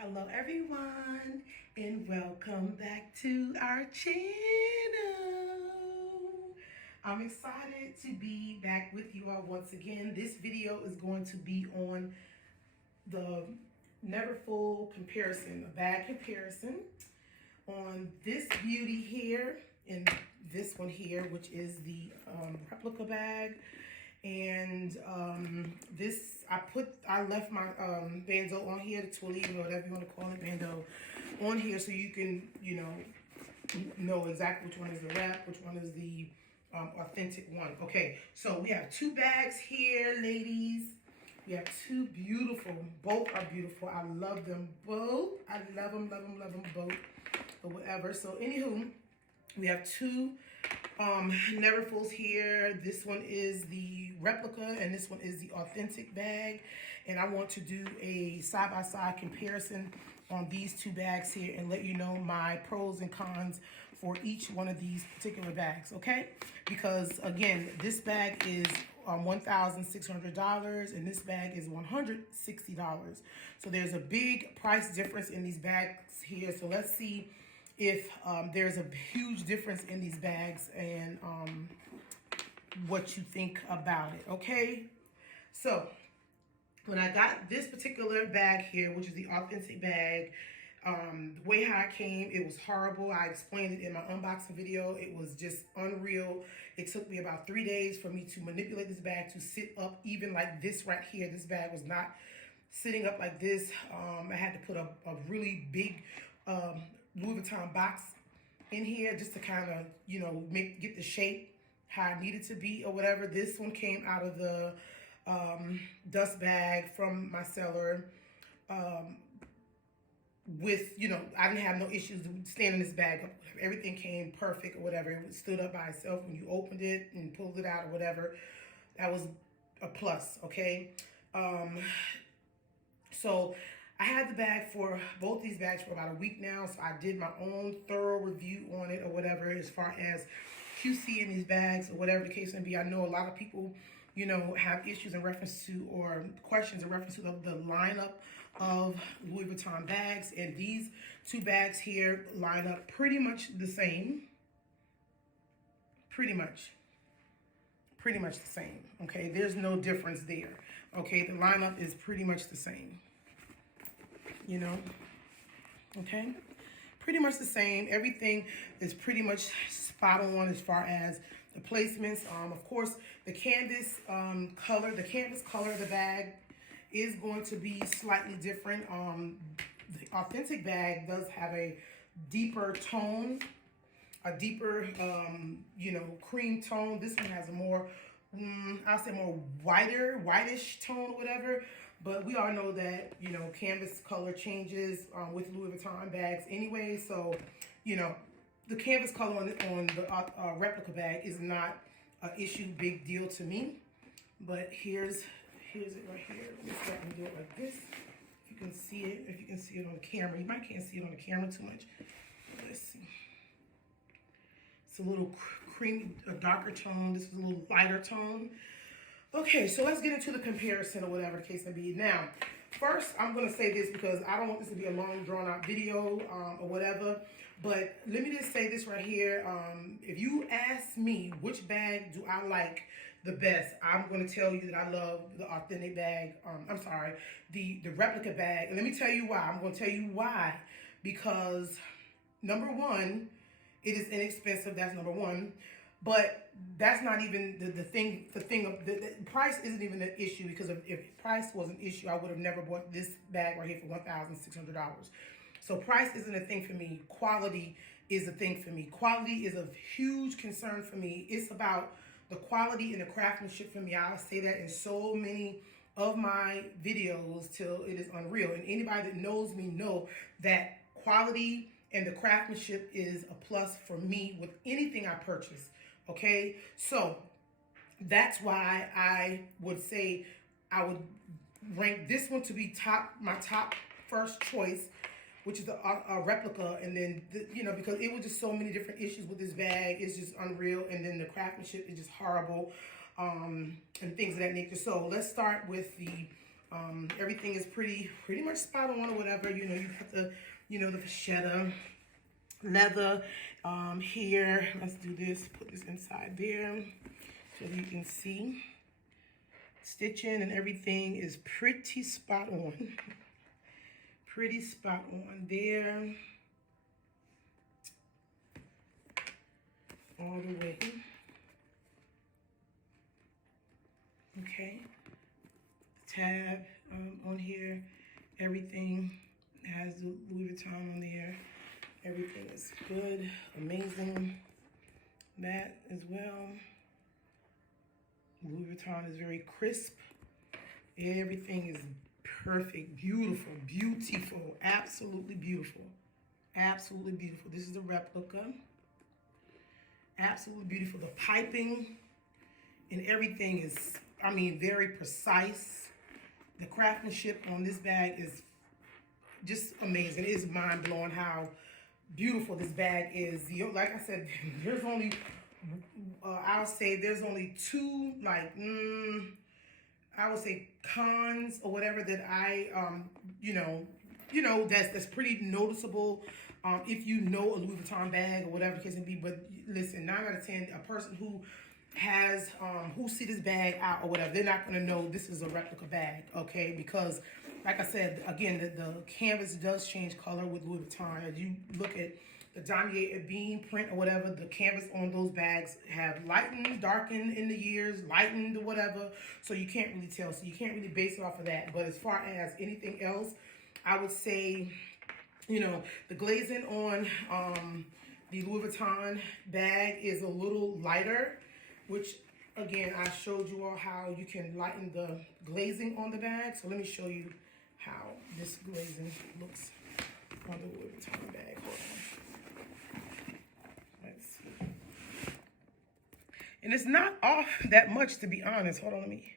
Hello everyone and welcome back to our channel. I'm excited to be back with you all once again. This video is going to be on the Neverfull comparison, a bag comparison on this beauty here and this one here, which is the replica bag. And I left my bandeau on here, the twilly, or whatever you want to call it, bandeau, on here so you can, know exactly which one is the wrap, which one is the authentic one. Okay, so we have two bags here, ladies. We have two beautiful, both are beautiful. I love them both. I love them both, or whatever. So anywho, we have two Neverfulls here. This one is the replica and this one is the authentic bag, and I want to do a side-by-side comparison on these two bags here and let you know my pros and cons for each one of these particular bags, okay? Because again, this bag is $1,600 and this bag is $160. So there's a big price difference in these bags here. So let's see if there's a huge difference in these bags and what you think about it, okay? So when I got this particular bag here, which is the authentic bag, the way how it came, it was horrible. I explained it in my unboxing video. It was just unreal. It took me about 3 days for me to manipulate this bag to sit up even like this right here. This bag was not sitting up like this. I had to put a really big Louis Vuitton box in here just to kind of, get the shape how I needed to be or whatever. This one came out of the dust bag from my seller with, I didn't have no issues standing this bag up. Everything came perfect or whatever. It stood up by itself when you opened it and pulled it out or whatever. That was a plus, okay? So I had the bag for both these bags for about a week now, so I did my own thorough review on it or whatever as far as QC in these bags or whatever the case may be. I know a lot of people, have issues in reference to or questions in reference to the lineup of Louis Vuitton bags, and these two bags here line up pretty much the same. Pretty much the same, okay? There's no difference there, okay? The lineup is pretty much the same. Okay, pretty much the same. Everything is pretty much spot on as far as the placements. Of course, the canvas color of the bag is going to be slightly different. The authentic bag does have a deeper tone, a deeper, cream tone. This one has a more, I'll say more whitish tone or whatever. But we all know that, canvas color changes with Louis Vuitton bags anyway. So, the canvas color on the replica bag is not an issue, big deal to me. But here's it right here. Let me see if I can do it like this. If you can see it on the camera. You might can't see it on the camera too much. Let's see. It's a little creamy, a darker tone. This is a little lighter tone. Okay, so let's get into the comparison or whatever the case may be. Now, first, I'm going to say this because I don't want this to be a long, drawn-out video or whatever. But let me just say this right here. If you ask me which bag do I like the best, I'm going to tell you that I love the authentic bag. The replica bag. And let me tell you why. I'm going to tell you why. Because, number one, it is inexpensive. That's number one. But that's not even the thing. The price isn't even an issue, because if price was an issue, I would have never bought this bag right here for $1,600. So price isn't a thing for me. Quality is a thing for me. Quality is a huge concern for me. It's about the quality and the craftsmanship for me. I'll say that in so many of my videos till it is unreal. And anybody that knows me know that quality and the craftsmanship is a plus for me with anything I purchase. Okay, so that's why I would say I would rank this one to be my top first choice, which is the replica. And then, because it was just so many different issues with this bag. It's just unreal. And then the craftsmanship is just horrible and things of that nature. So let's start with the Everything is pretty much spot on or whatever. You know, you have the, you know, the vachetta leather here. Let's do this. Put this inside there so you can see. Stitching and everything is pretty spot on. Pretty spot on there. All the way. Okay. Tab on here. Everything has the Louis Vuitton on there. Everything is good, amazing. That as well. Louis Vuitton is very crisp. Everything is perfect, beautiful, beautiful, absolutely beautiful. Absolutely beautiful. This is the replica. Absolutely beautiful. The piping and everything is, I mean, very precise. The craftsmanship on this bag is just amazing. It is mind-blowing how beautiful this bag is. Like I said, there's only, I'll say there's only two, like, I would say cons or whatever that I, that's pretty noticeable. If you know a Louis Vuitton bag or whatever the case may be, but listen, 9 out of 10, a person who has, who see this bag out or whatever, they're not going to know this is a replica bag, okay? Because, like I said, again, the canvas does change color with Louis Vuitton. As you look at the damier bean print or whatever, the canvas on those bags have lightened, darkened in the years, lightened or whatever, so you can't really tell. So you can't really base it off of that. But as far as anything else, I would say, you know, the glazing on the Louis Vuitton bag is a little lighter, which, again, I showed you all how you can lighten the glazing on the bag. So let me show you how this glazing looks on the Louis Vuitton bag. Hold on. Let's see. And it's not off that much, to be honest. Hold on, let me.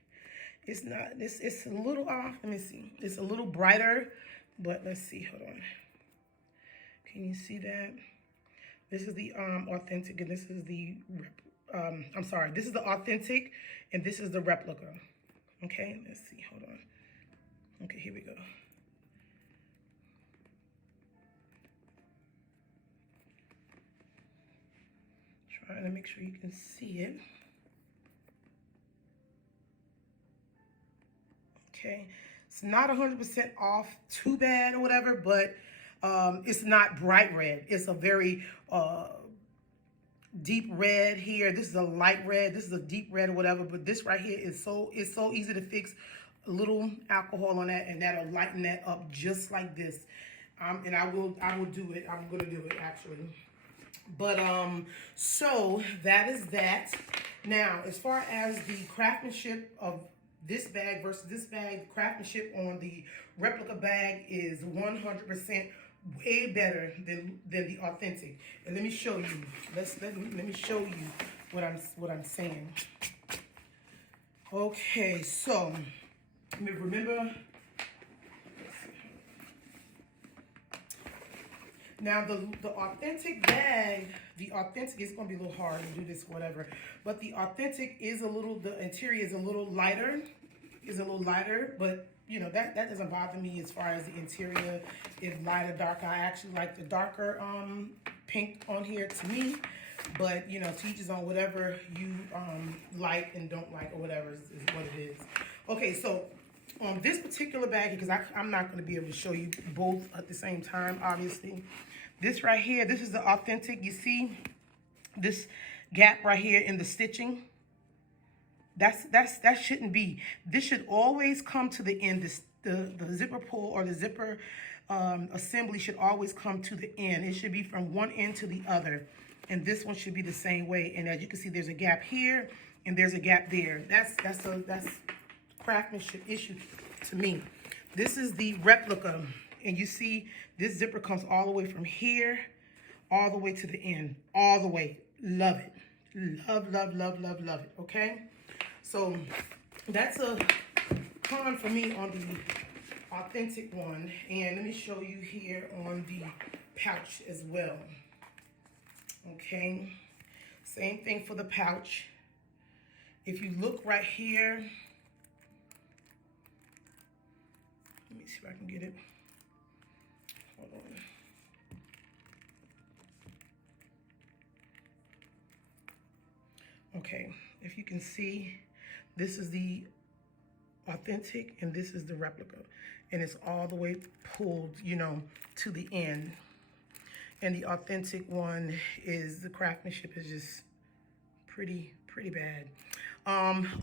It's not, it's a little off. Let me see. It's a little brighter, but let's see. Hold on. Can you see that? This is the authentic, and this is the, I'm sorry, this is the authentic, and this is the replica. Okay, let's see, hold on. Okay, here we go. Trying to make sure you can see it. Okay, it's not 100% off too bad or whatever, but it's not bright red. It's a very deep red here. This is a light red. This is a deep red or whatever. But this right here is so easy to fix. A little alcohol on that, and that'll lighten that up just like this. And I will do it. I'm gonna do it actually. But so that is that. Now, as far as the craftsmanship of this bag versus this bag, craftsmanship on the replica bag is 100% way better than the authentic. And let me show you. Let me show you what I'm saying. Okay, so remember. Now the authentic bag, the authentic is gonna be a little hard to do this, whatever. But the authentic is a little, the interior is a little lighter, but you know, that doesn't bother me as far as the interior is lighter, darker. I actually like the darker pink on here to me. But you know, to each his own, whatever you like and don't like or whatever is what it is. Okay, so on this particular bag, because I'm not going to be able to show you both at the same time, obviously. This right here, this is the authentic. You see this gap right here in the stitching? That shouldn't be. This should always come to the end. The zipper pull or the zipper assembly should always come to the end. It should be from one end to the other. And this one should be the same way. And as you can see, there's a gap here and there's a gap there. That's craftsmanship issue to me. This is the replica. And you see this zipper comes all the way from here, all the way to the end, all the way. Love it. Love, love, love, love, love it. Okay? So that's a con for me on the authentic one. And let me show you here on the pouch as well. Okay? Same thing for the pouch. If you look right here, me see if I can get it. Hold on. Okay, if you can see, this is the authentic and this is the replica. And it's all the way pulled, you know, to the end. And the authentic one is, the craftsmanship is just pretty bad.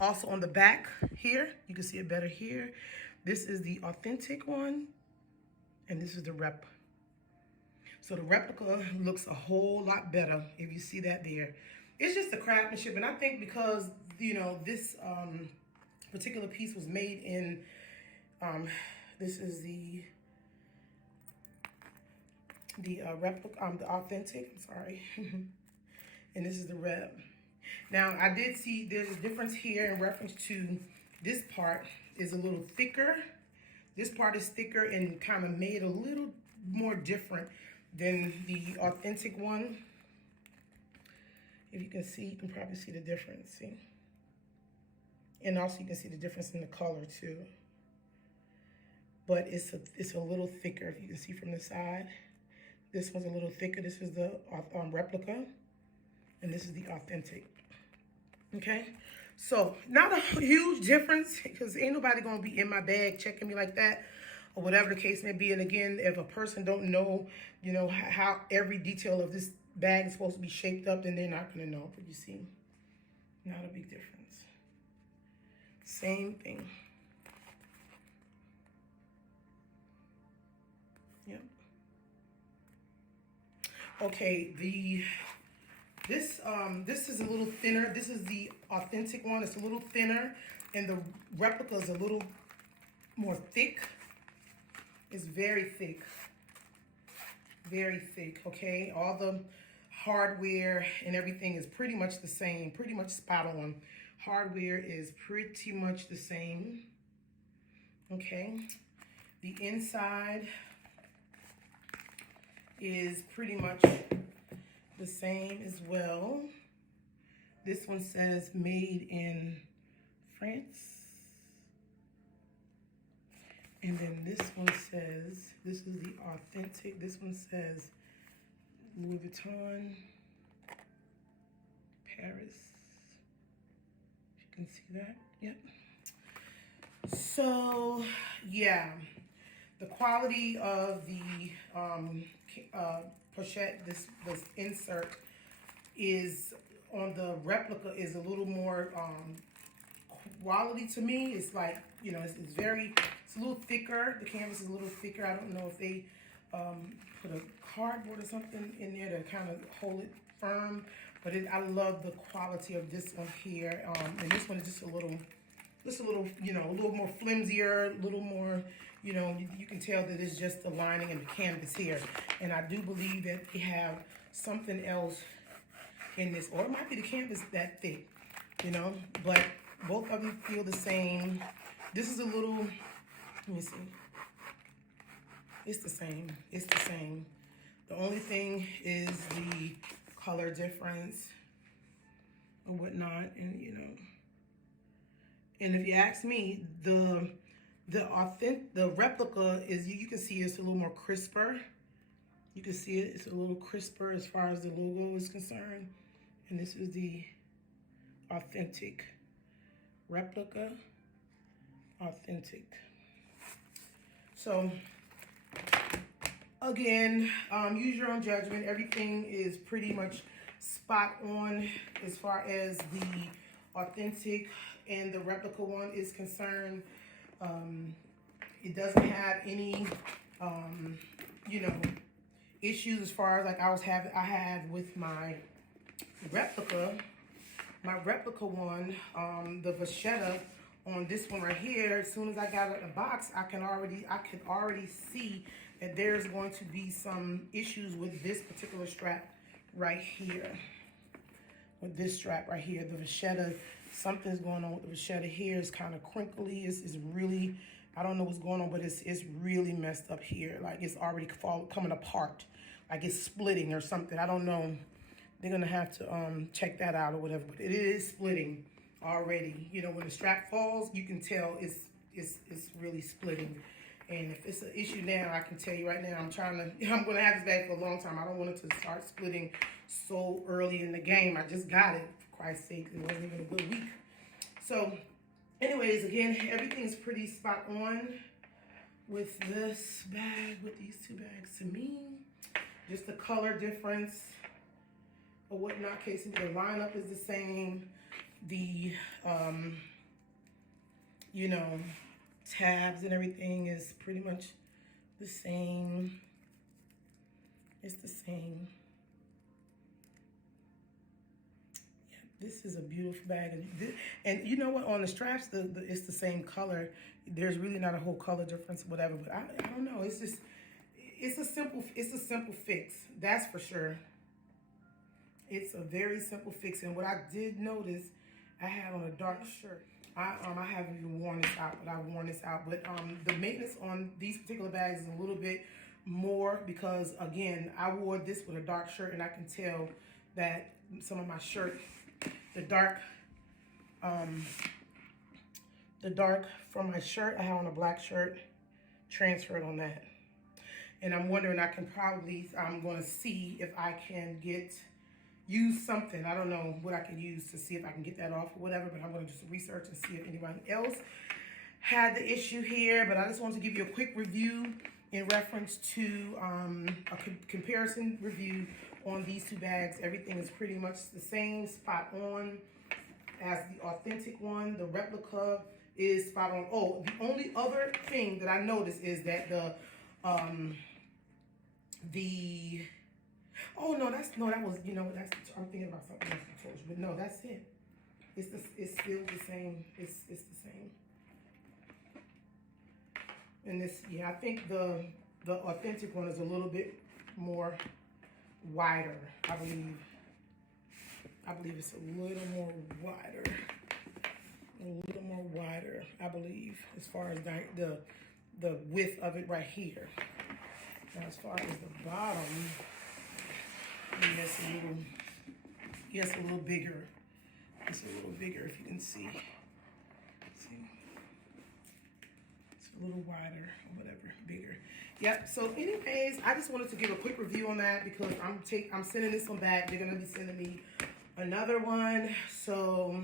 Also on the back here, you can see it better here. This is the authentic one, and this is the rep. So the replica looks a whole lot better if you see that there. It's just the craftsmanship, and I think because, you know, this particular piece was made in, this is the replica, the authentic, I'm sorry. And this is the rep. Now, I did see there's a difference here in reference to this part is a little thicker. This part is thicker and kind of made a little more different than the authentic one. If you can see, you can probably see the difference, see? And also you can see the difference in the color too. But it's a little thicker, if you can see from the side. This one's a little thicker. This is the replica, and this is the authentic. Okay, so not a huge difference, because ain't nobody gonna be in my bag checking me like that, or whatever the case may be. And again, if a person don't know, you know, how every detail of this bag is supposed to be shaped up, then they're not gonna know. But you see, not a big difference. Same thing. Yep. Okay, this is a little thinner. This is the authentic one. It's a little thinner, and the replica is a little more thick. It's very thick. Very thick, okay? All the hardware and everything is pretty much the same, pretty much spot on. Hardware is pretty much the same, okay? The inside is pretty much the same as well. This one says made in France. And then this one says, this is the authentic. This one says Louis Vuitton, Paris. You can see that, yep. So, yeah. The quality of the pochette, this insert, is on the replica is a little more quality to me. It's like, you know, it's a little thicker. The canvas is a little thicker. I don't know if they put a cardboard or something in there to kind of hold it firm, but I love the quality of this one here. And this one is just a little, you know, a little more flimsier, a little more, you know, you can tell that it's just the lining and the canvas here. And I do believe that they have something else in this, or it might be the canvas that thick, you know, but both of them feel the same. This is a little, let me see. It's the same, it's the same. The only thing is the color difference or whatnot, and you know. And if you ask me, the replica is, you can see it's a little more crisper. You can see it's a little crisper as far as the logo is concerned. And this is the authentic replica, authentic. So again, use your own judgment. Everything is pretty much spot on as far as the authentic and the replica one is concerned. It doesn't have any, you know, issues as far as like I had with my replica. My replica one, the vachetta on this one right here. As soon as I got it in the box, I could already see that there's going to be some issues with this particular strap right here. With this strap right here, the vachetta, something's going on with the vachetta here. It's kind of crinkly. It's really, I don't know what's going on, but it's really messed up here. Like it's already coming apart, like it's splitting or something. I don't know. They're gonna have to check that out or whatever. But it is splitting already. You know, when the strap falls, you can tell it's really splitting. And if it's an issue now, I can tell you right now, I'm going to have this bag for a long time. I don't want it to start splitting so early in the game. I just got it, for Christ's sake. It wasn't even a good week. So, anyways, again, everything's pretty spot on with this bag, with these two bags to me. Just the color difference or whatnot. Casey, the lineup is the same. The, you know, tabs and everything is pretty much the same. It's the same. Yeah, this is a beautiful bag. And you know what? On the straps, it's the same color. There's really not a whole color difference, whatever. But I don't know. It's just it's a simple fix. That's for sure. It's a very simple fix. And what I did notice, I had on a dark shirt. I haven't even worn this out, but I've worn this out. But the maintenance on these particular bags is a little bit more because, again, I wore this with a dark shirt, and I can tell that some of my shirt, the dark from my shirt, I have on a black shirt, transferred on that. And I'm wondering, I'm going to see if I can use something. I don't know what I can use to see if I can get that off or whatever, but I'm going to do some research and see if anyone else had the issue here. But I just wanted to give you a quick review in reference to a comparison review on these two bags. Everything is pretty much the same, spot on as the authentic one. The replica is spot on. Oh, the only other thing that I noticed is that oh no, I'm thinking about something else I told you, but no, that's it. It's still the same. It's the same. And this, yeah, I think the authentic one is a little bit more wider. I believe it's a little more wider. I believe, as far as the width of it right here. Now, as far as the bottom, it's a little bigger. It's a little bigger, if you can see. See? It's a little wider or whatever, bigger. Yep. So, anyways, I just wanted to give a quick review on that because I'm sending this one back. They're gonna be sending me another one. So,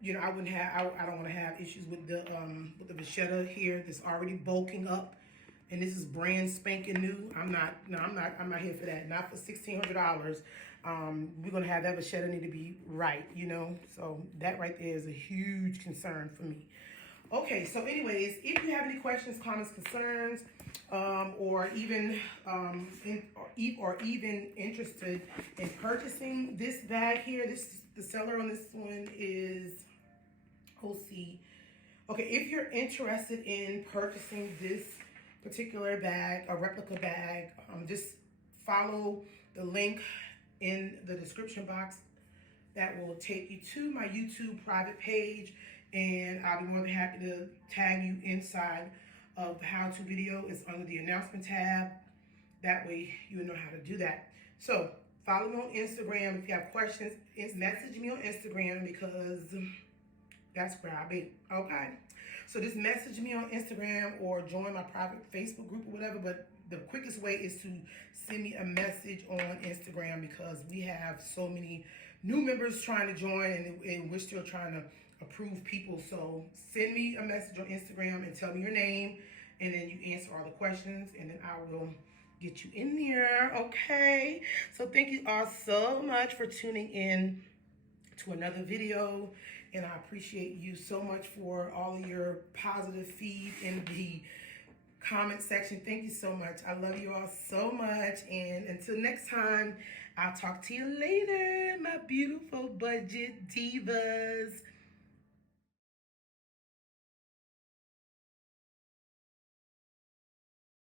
you know, I don't want to have issues with the vachetta here that's already bulking up, and this is brand spanking new. I'm not here for that. Not for $1,600. We're gonna have that vachetta need to be right, you know. So that right there is a huge concern for me. Okay, so anyways, if you have any questions, comments, concerns, or even interested in purchasing this bag here, the seller on this one is OC. Okay, if you're interested in purchasing this particular bag, a replica bag, just follow the link in the description box. That will take you to my YouTube private page, and I'll be more than happy to tag you inside of the how-to video. It's under the announcement tab. That way you know how to do that. So follow me on Instagram. If you have questions, message me on Instagram because that's where I'll be. Okay? So just message me on Instagram or join my private Facebook group or whatever. But the quickest way is to send me a message on Instagram because we have so many new members trying to join, and we're still trying to approve people. So send me a message on Instagram and tell me your name, and then you answer all the questions, and then I will get you in there. Okay? So thank you all so much for tuning in to another video, and I appreciate you so much for all of your positive feed in the comment section. Thank you so much. I love you all so much, and until next time, I'll talk to you later, my beautiful budget divas.